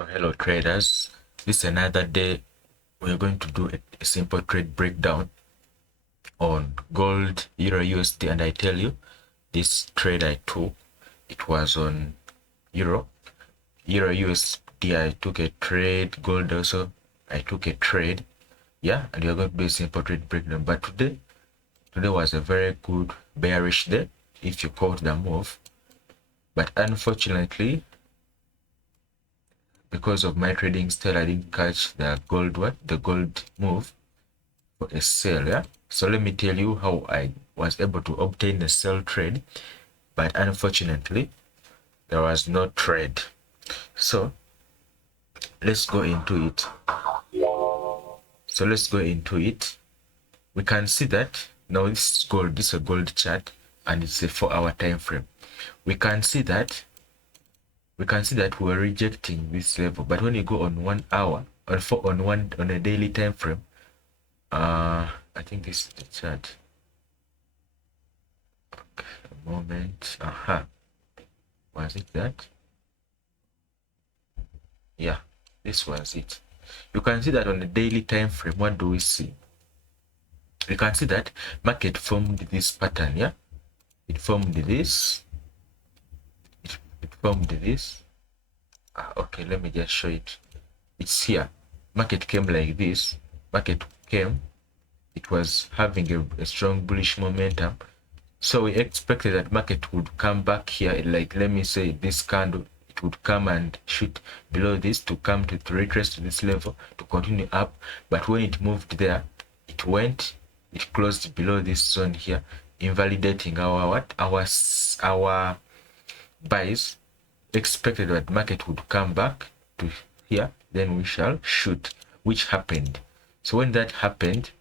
So hello traders, this is another day. We're going to do a simple trade breakdown on gold, euro USD, and I tell you this trade I took, it was on euro USD. I took a trade, gold also I took a trade, yeah, and we're going to do a simple trade breakdown. But today was a very good bearish day if you caught the move, but unfortunately, because of my trading style, I didn't catch the gold move for a sell. Yeah, so let me tell you how I was able to obtain a sell trade, but unfortunately there was no trade. So let's go into it. We can see that now this is gold. This is a gold chart and it's a 4-hour time frame. We can see that we're rejecting this level, but when you go on 1 hour on a daily time frame, I think this is the chart. Okay, a moment. Was it that? Yeah, this was it. You can see that on a daily time frame, what do we see? You can see that market formed this pattern. Yeah, it formed this. It formed this. Okay, let me just show it. It's here. Market came like this. It was having a strong bullish momentum, so we expected that market would come back here, like let me say this candle, it would come and shoot below this to come to retrace to this level to continue up. But when it moved there, it closed below this zone here, invalidating our buys. Expected that market would come back to here, then we shall shoot, which happened. So when that happened,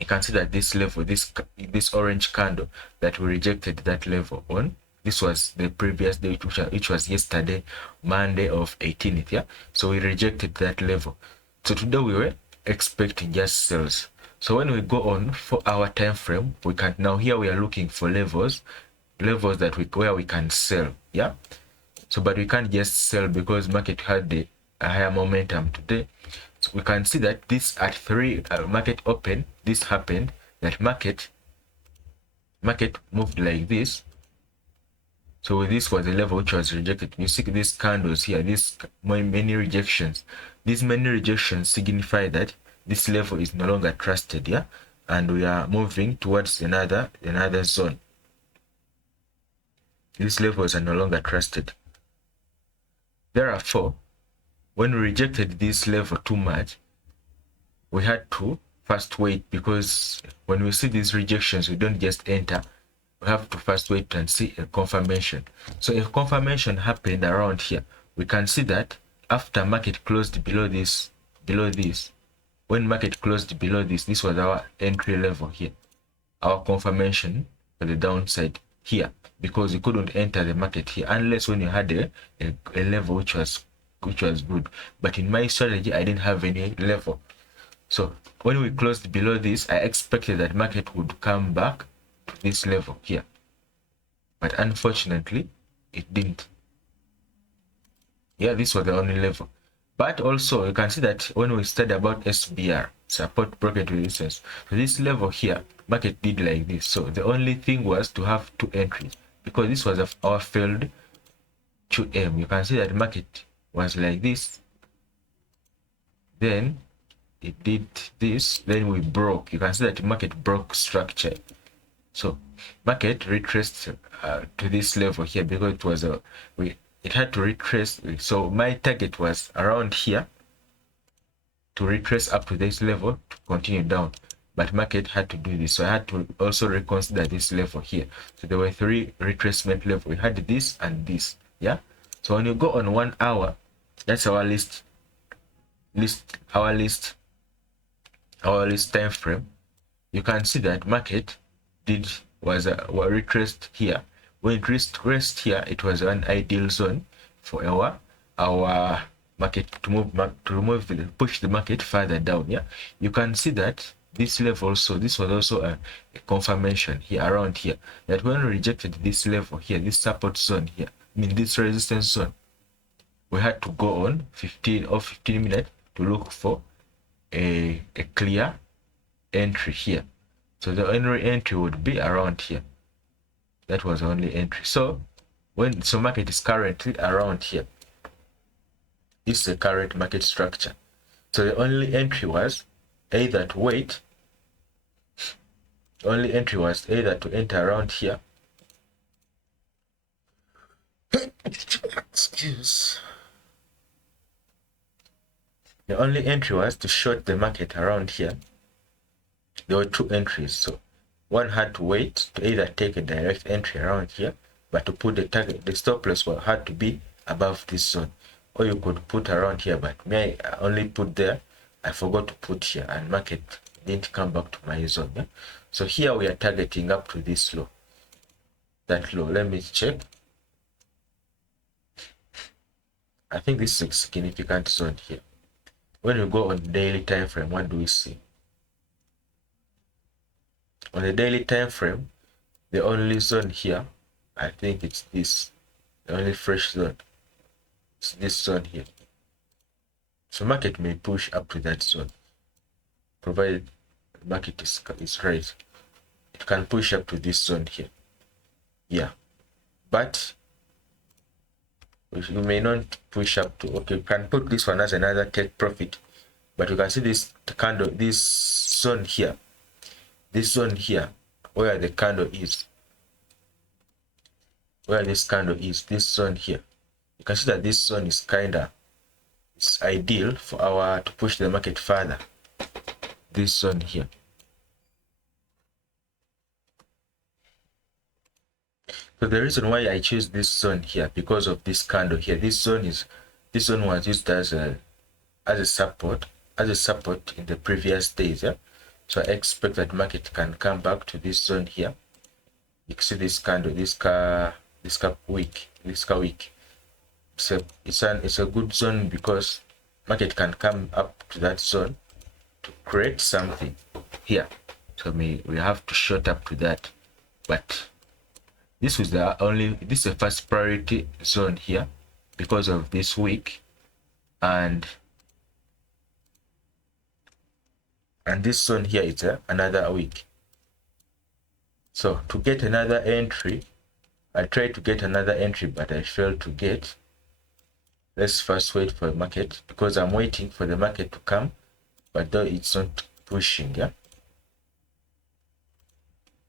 you can see that this level, this orange candle that we rejected that level on, this was the previous day, which was yesterday, Monday of 18th. Yeah, so we rejected that level. So today we were expecting just sells. So when we go on 4-hour time frame, we can now, here we are looking for levels that where we can sell. Yeah, so but we can't just sell because market had a higher momentum today. So we can see that this at 3 market open, this happened, that market moved like this. So this was a level which was rejected. You see these candles here, these many rejections. These many rejections signify that this level is no longer trusted. Yeah, and we are moving towards another zone. These levels are no longer trusted. Therefore, when we rejected this level too much, we had to first wait, because when we see these rejections, we don't just enter. We have to first wait and see a confirmation. So if confirmation happened around here, we can see that after market closed below this, when market closed below this was our entry level here, our confirmation for the downside here, because you couldn't enter the market here unless when you had a level which was good. But in my strategy, I didn't have any level. So when we closed below this, I expected that market would come back to this level here, but unfortunately it didn't. Yeah, this was the only level. But also you can see that when we study about SBR, support bracket resistance, so this level here, market did like this. So the only thing was to have 2 entries, because this was our failed 2M. You can see that market was like this, then it did this, then we broke. You can see that market broke structure. So market retraced to this level here, because it was it had to retrace. So my target was around here to retrace up to this level to continue down, but market had to do this. So I had to also reconsider this level here. So there were 3 retracement levels. We had this and this. Yeah, so when you go on 1 hour, that's our list time frame. You can see that market was retraced here. When it retraced here, it was an ideal zone for our market to push the market further down. Yeah, you can see that this level, so this was also a confirmation here, around here, that when we rejected this level here, this support zone here, this resistance zone, we had to go on 15 minutes to look for a clear entry here. So the only entry would be around here. That was the only entry. So market is currently around here. This is the current market structure. So the only entry was either to wait. The only entry was either to enter around here. Excuse. The only entry was to short the market around here. There were two entries, so one had to wait to either take a direct entry around here, but to put the target, the stop loss had to be above this zone, or you could put around here, but me, I only put there. I forgot to put here, and market didn't come back to my zone. Yeah? So here we are targeting up to this low. That low, let me check. I think this is a significant zone here. When we go on daily time frame, what do we see? On the daily time frame, the only zone here, I think it's this, the only fresh zone. It's this zone here. So market may push up to that zone, provided the market is right. It can push up to this zone here. Yeah, but you may not push up to, okay, you can put this one as another take profit, but you can see this candle, this zone here, where the candle is, where this candle is, this zone here. You can see that this zone is it's ideal for to push the market further. This zone here. So the reason why I choose this zone here, because of this candle here. This zone was used as a support in the previous days. Yeah? So I expect that market can come back to this zone here. You can see this candle, this week. So it's a good zone because market can come up to that zone to create something here. So we have to short up to that. But this is the first priority zone here because of this week, and this zone here is another week. So to get another entry, I tried to get another entry, but I failed to get. Let's first wait for the market, because I'm waiting for the market to come, but though it's not pushing, yeah,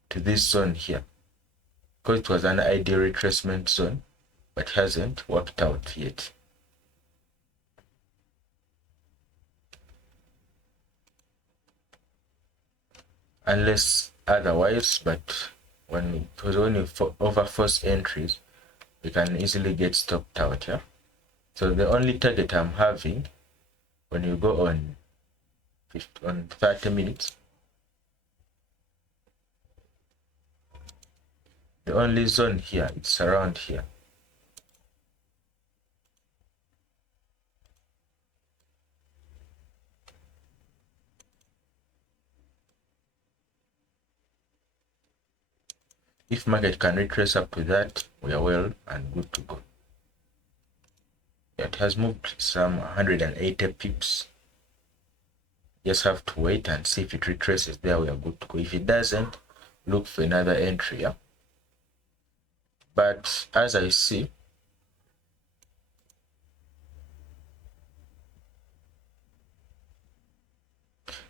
to this zone here, because it was an ideal retracement zone, but hasn't worked out yet. Unless otherwise, but when you overforce entries, we can easily get stopped out. Yeah. So the only target I'm having when you go on 30 minutes, the only zone here, it's around here. If market can retrace up to that, we are well and good to go. It has moved some 180 pips. Just have to wait and see if it retraces there, we are good to go. If it doesn't, look for another entry. Yeah? But as I see,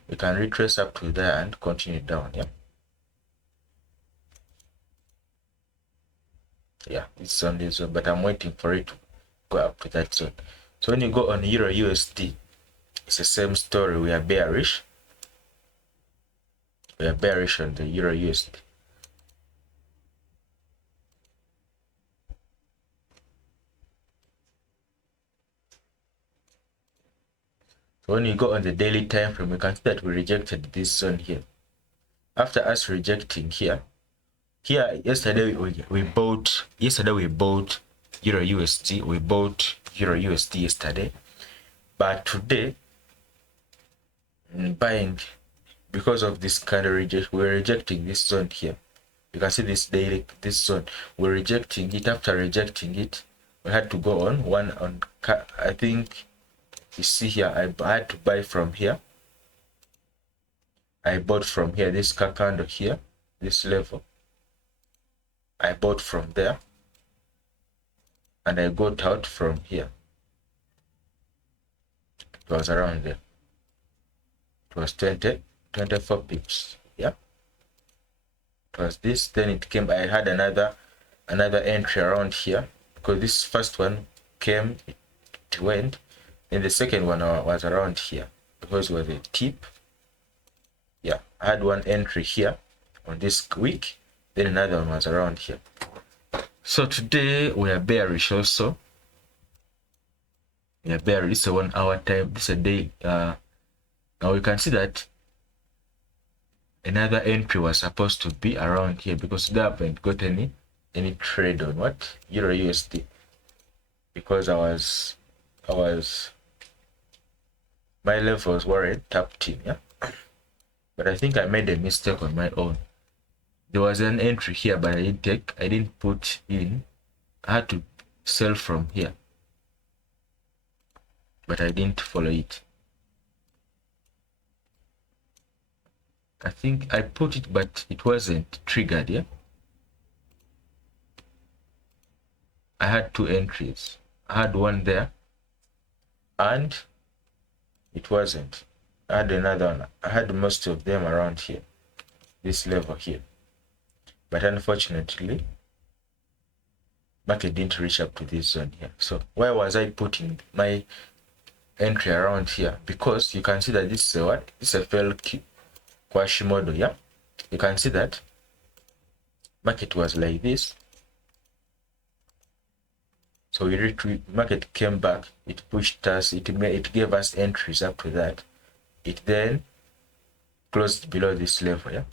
we can retrace up to there and continue down. Yeah. Yeah, it's on this zone, but I'm waiting for it to go up to that zone. So when you go on Euro-USD, it's the same story. We are bearish. We are bearish on the Euro-USD. So when you go on the daily time frame, you can see that we rejected this zone here. After us rejecting here, yesterday we bought Euro-USD. We bought Euro-USD yesterday, but today buying because of this kind of we're rejecting this zone here. You can see this zone, we're rejecting it. After rejecting it, we had to go on one on, I think you see here, I had to buy from here. I bought from here, this candle here, this level. I bought from there, and I got out from here. It was around there. It was 24 pips. Yeah. It was this. Then it came. I had another entry around here because this first one came, it went. Then the second one was around here because it was a tip. Yeah, I had one entry here on this week. Then another one was around here. So today we are bearish also. We are bearish. It's a 1 hour time. This is a day. Now you can see that another entry was supposed to be around here because they haven't got any trade on what EURAH because my levels weren't tapped in. Yeah, but I think I made a mistake on my own. There was an entry here, but I didn't put in. I had to sell from here, but I didn't follow it. I think I put it, but it wasn't triggered. Yeah, I had 2 entries. I had one there, and it wasn't. I had another one. I had most of them around here, this level here. But unfortunately, market didn't reach up to this zone here. So why was I putting my entry around here? Because you can see that this is a what? This is a failed Quashi model. Yeah, you can see that market was like this. So market came back. It pushed us. It gave us entries up to that. It then closed below this level. Yeah.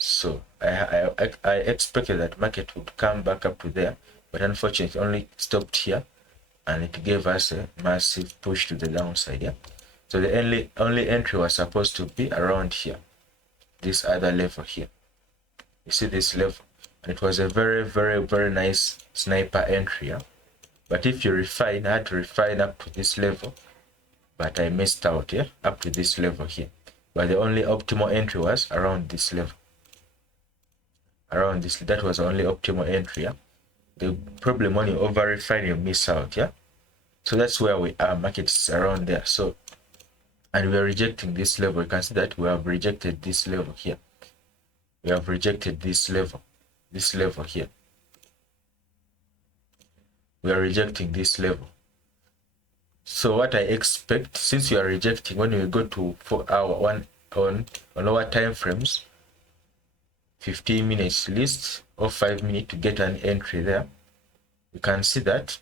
So I expected that market would come back up to there, but unfortunately it only stopped here, and it gave us a massive push to the downside. Yeah. So the only entry was supposed to be around here, this other level here. You see this level, and it was a very, very, very nice sniper entry. Yeah. But if you refine, I had to refine up to this level, but I missed out. Yeah, up to this level here. But the only optimal entry was around this level. Around this, that was the only optimal entry. Yeah. The problem when you over refine, you miss out. Yeah. So that's where we are. Market is around there. So, and we are rejecting this level. You can see that we have rejected this level here. We have rejected this level here. We are rejecting this level. So what I expect, since you are rejecting, when we go to 4 hour on lower time frames, 15 minutes list or 5 minutes to get an entry there, you can see that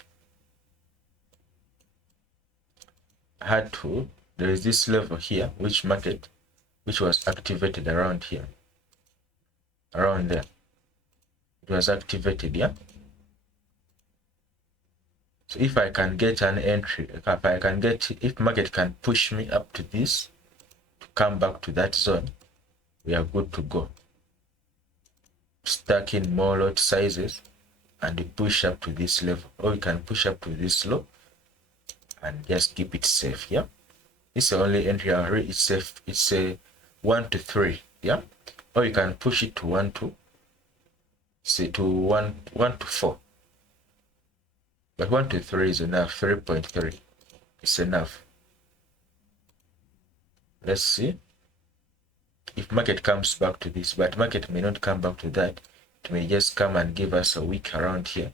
there is this level here which was activated around here, around there. It was activated. Yeah. So if I can get an entry, if market can push me up to this to come back to that zone, we are good to go. Stack in more lot sizes and push up to this level, or we can push up to this low and just keep it safe. Yeah, it's the only entry. It's safe. It's a 1 to 3. Yeah, or you can push it to 1 to 1 to 4. But 1 to 3 is enough. 3.3 is enough. Let's see if market comes back to this, but market may not come back to that. It may just come and give us a wick around here.